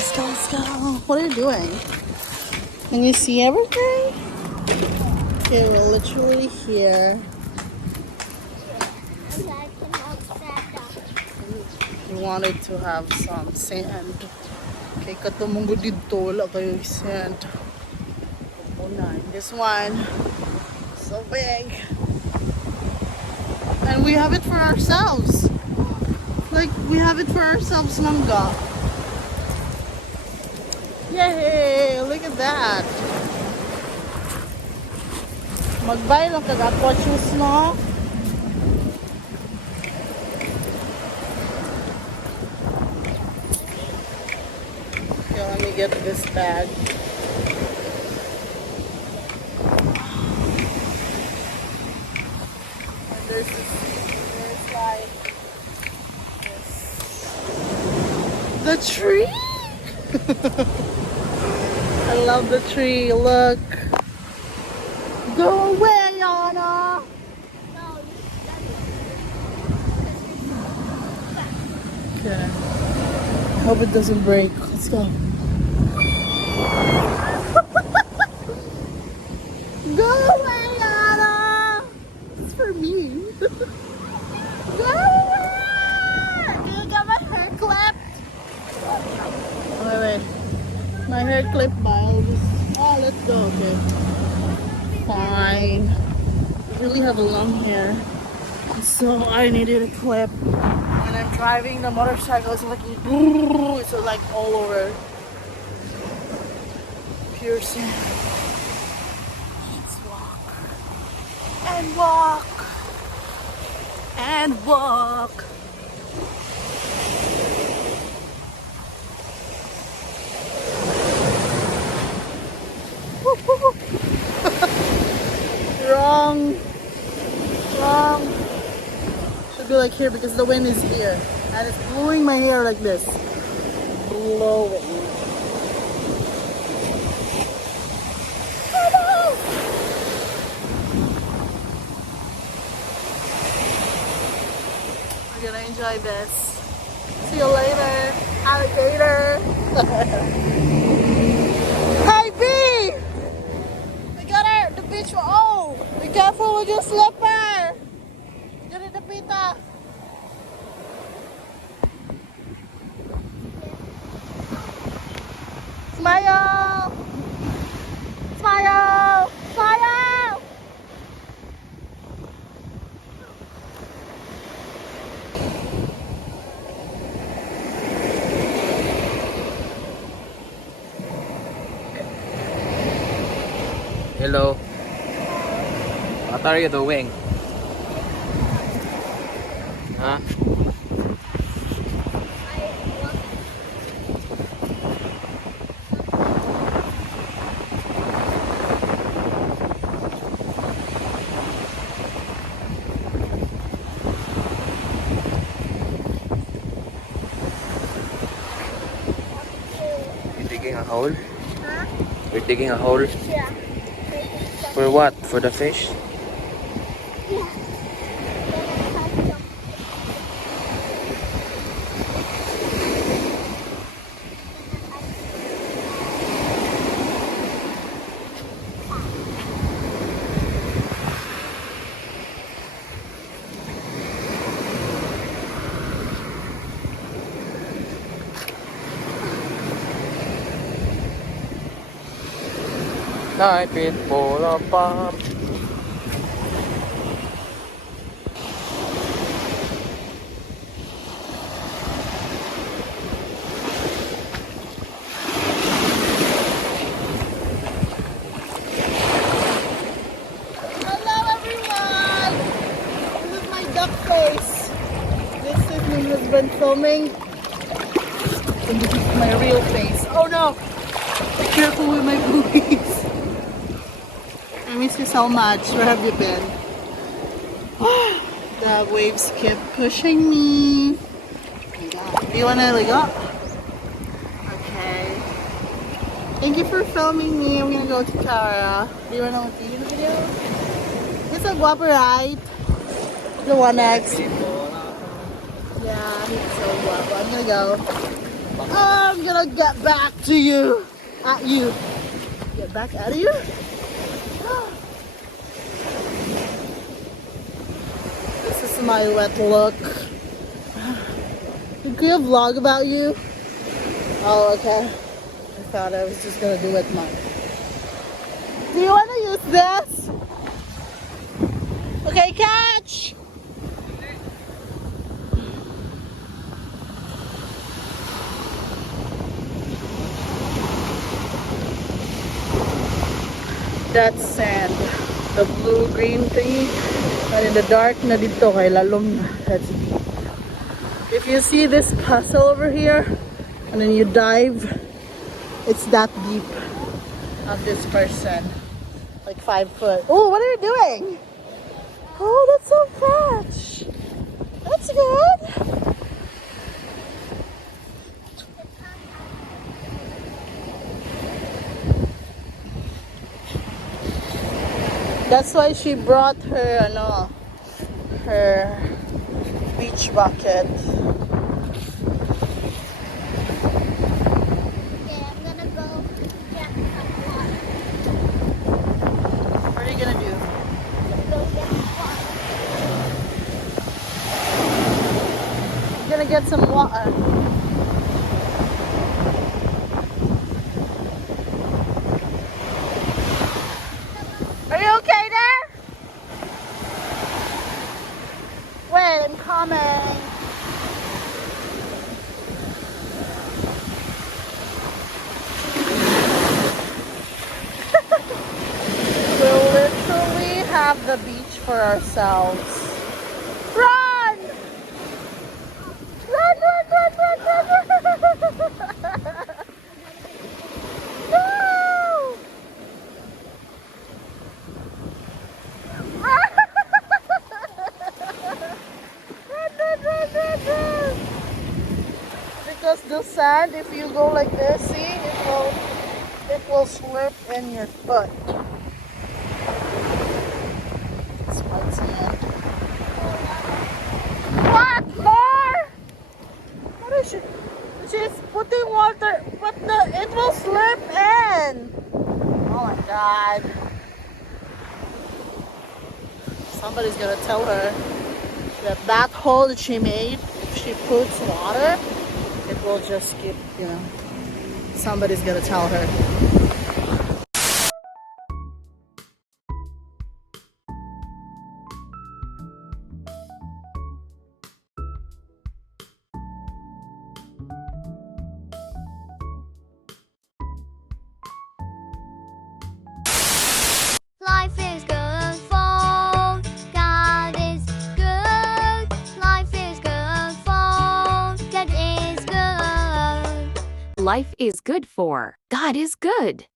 let's go, let's go. What are you doing? Can you see everything? Okay, we're literally here. We wanted to have some sand. Okay, katumunggo dito, wala kayo sand. This one, so big. And we have it for ourselves. Like, we have it for ourselves, mangga. Yay! Look at that. Mag-buy lang kag-aqua shoes, no? Okay, let me get this bag. And there's like this. The tree! I love the tree. Look. Go away, Yana. Okay. I hope it doesn't break. Let's go. Go away, Yana. It's for me. Go away. Can you get my hair clipped? Wait. My hair clip by. Oh, let's go. Okay. Fine. I really have a long hair, so I needed a clip. And I'm driving the motorcycle. It's like it's like all over. Pure sand. Let's walk and walk and walk. Wrong. Should be like here because the wind is here and it's blowing my hair like this. Blowing. We're gonna enjoy this. See you later, alligator. Hey B! We got her the beach. Oh, be careful with your slipper. Get it, the pita. Smile! Smile! Smile! Hello. What are you doing? Huh? You're digging a hole? Huh? You're digging a hole? Yeah. For what? For the fish? Yeah. Life is full of fun. Hello everyone! This is my duck face. This is my husband filming. And this is my real face. Oh no! Be careful with my boobies. I miss you so much. Where have you been? The waves keep pushing me. Do you want to go? Okay. Thank you for filming me. I'm gonna go to Cara. Do you want to see the video? He's so guapo, right? The one next. Yeah, he's so guapo. I'm gonna go. I'm gonna get back to you. At you. Get back at you? This is my wet look. Could you vlog about you? Oh, okay. I thought I was just gonna do it mine. Do you wanna use this? Okay, catch! That's sand. The blue-green thingy. And in the dark na dito kay lalom na. That's deep. If you see this puzzle over here, and then you dive, it's that deep of this person. Like 5 foot. Oh, what are you doing? Oh, that's so fresh. That's good. That's why she brought her, her beach bucket. Okay, I'm gonna go get some water. What are you gonna do? Go get water. I'm gonna get some water. Are you okay there? Wait, I'm coming. We'll literally have the beach for ourselves. Run! Run, run, run, run, run, run! No! Run, run, run, run, run! Because the sand, if you go like this, see, it will slip in your foot. It's white sand. What more? What is she? She's putting water, but it will slip in. Oh my God. Somebody's gonna tell her that that hole that she made, if she puts water, it will just keep, somebody's gonna tell her. Life is good for God is good. Life is good for God is good. Life is good for God is good.